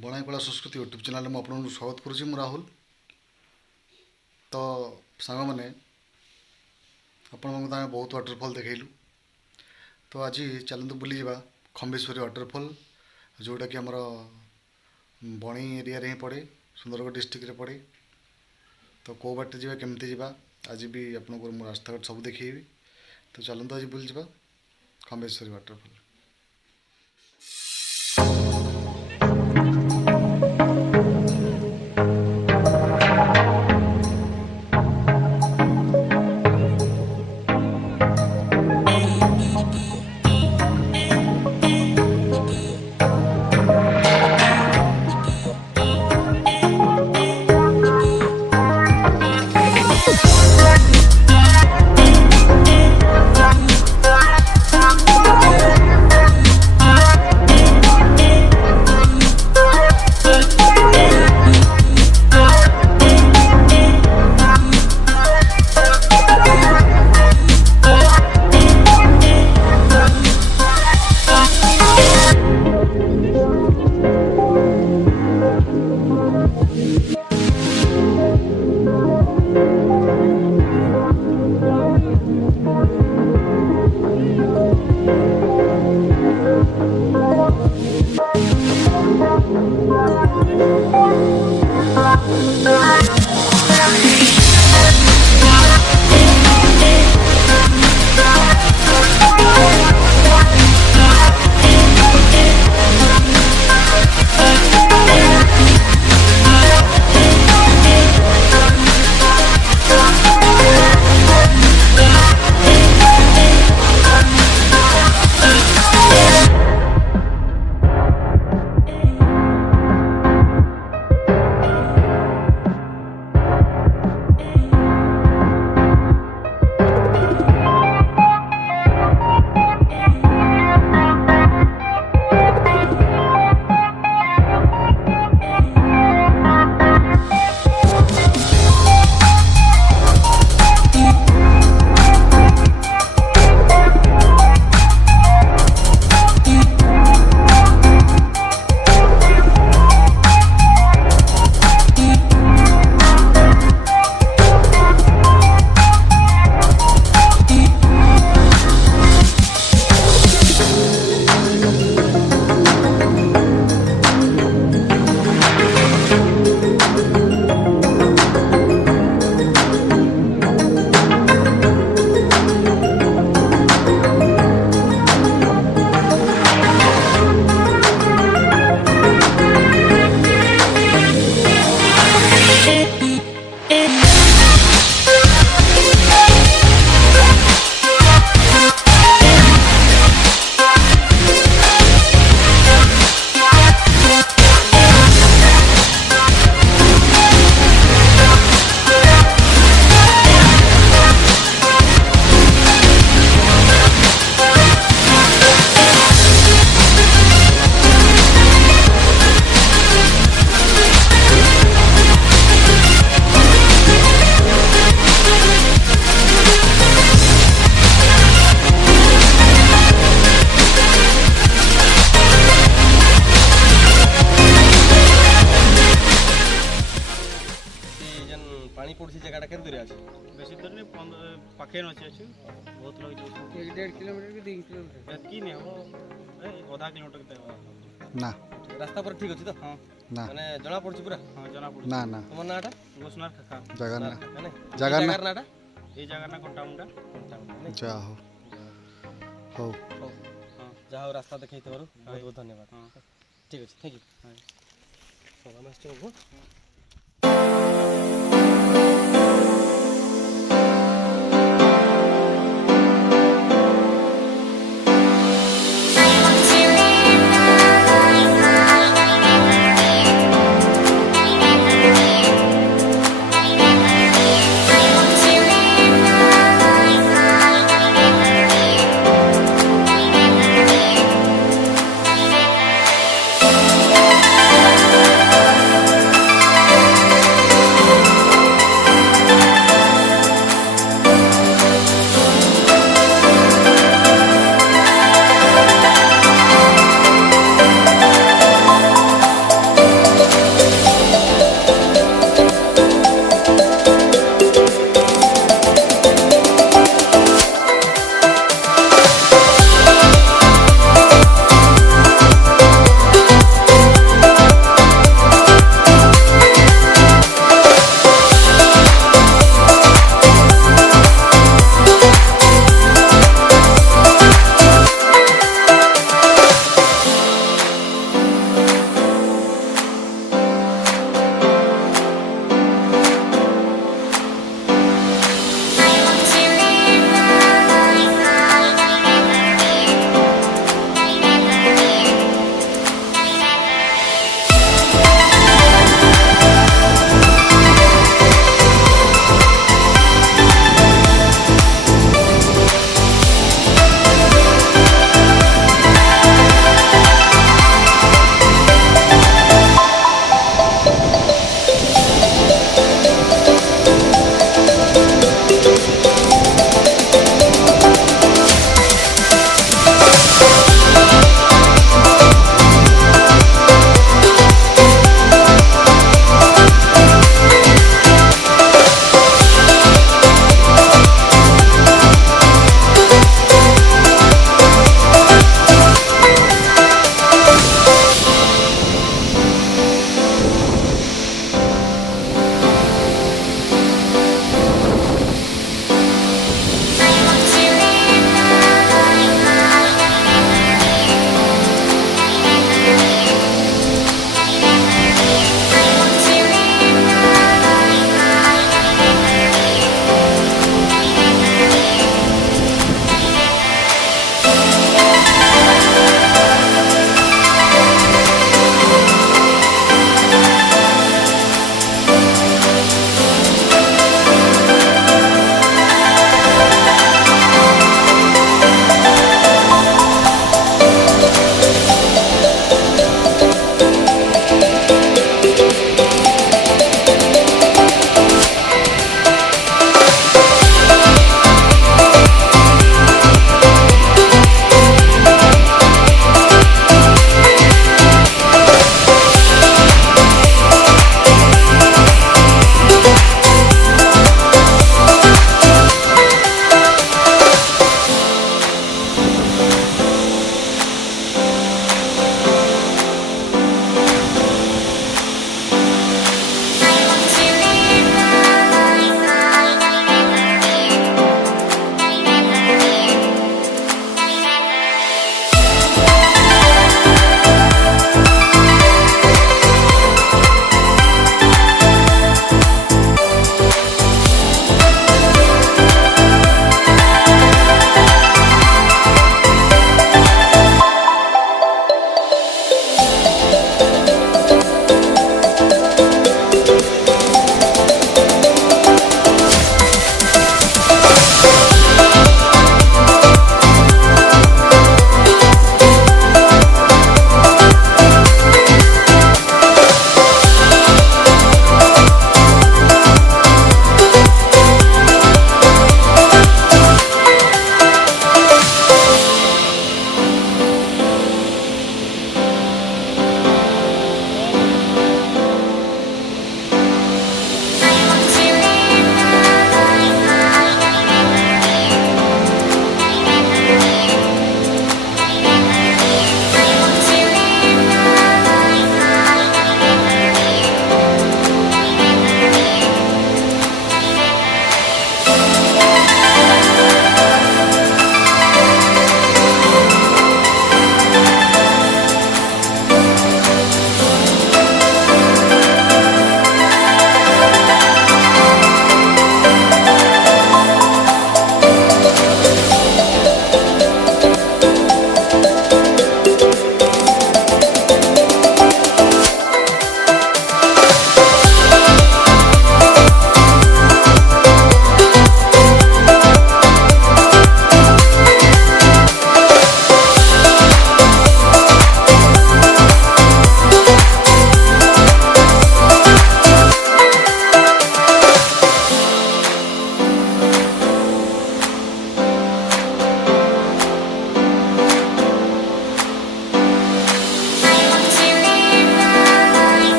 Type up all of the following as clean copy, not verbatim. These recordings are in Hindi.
बणाई कला संस्कृति यूट्यूब चैनल में आपको स्वागत करुँची मु राहुल। तो सांग मैंने आपण बहुत वाटरफॉल देखलु। तो आज चलते बुली जावा खम्बेश्वरी वाटरफॉल जोटा कि आमर बणी एरिया रे ही पड़े, सुंदरगढ़ डिस्ट्रिक्ट रे पड़े। तो कौ बाटे जावा केमती जावा आज भी आपको मो रास्ता घाट सब देखी। तो चलते आज बुली जावा खम्बेश्वरी वाटरफॉल। पानी पड़सी जगह के दूर আছে बेसी दूर नहीं पाखे न আছে बहुत लोग जो 1.5 किलोमीटर के 2 किलोमीटर की नहीं हो आधा किलोमीटर के ना रास्ता पर ठीक अछि तो हां ना माने जना पड़छि पूरा हां जना पड़ ना ना तुम नाटा गोसनार खखा जगह ना माने जगह ना नाटा ए जगह ना कंटामुंडा जा हो हां जाओ रास्ता देखै तोरो बहुत बहुत धन्यवाद ठीक अछि थैंक यू तो नमस्ते हो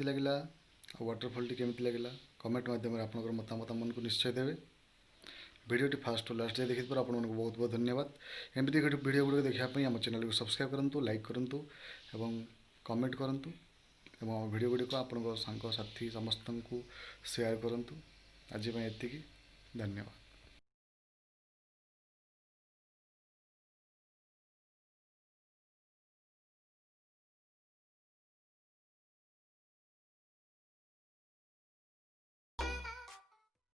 केमिति लगिला आ वाटरफॉल केमिति लगिला कमेंट माध्यम आपंकर मतामत मन को निश्चय देवे। वीडियोटी फास्ट टू लास्ट जाए देखी आपको बहुत बहुत धन्यवाद। एमती वीडियो गुड़िक देखापी आम चैनल को सब्सक्राइब करूँ, लाइक करूँ और कमेंट करूँ और वीडियो गुड़िक आप सांग साथी समस्त को शेयर करूँ। आज एति धन्यवाद।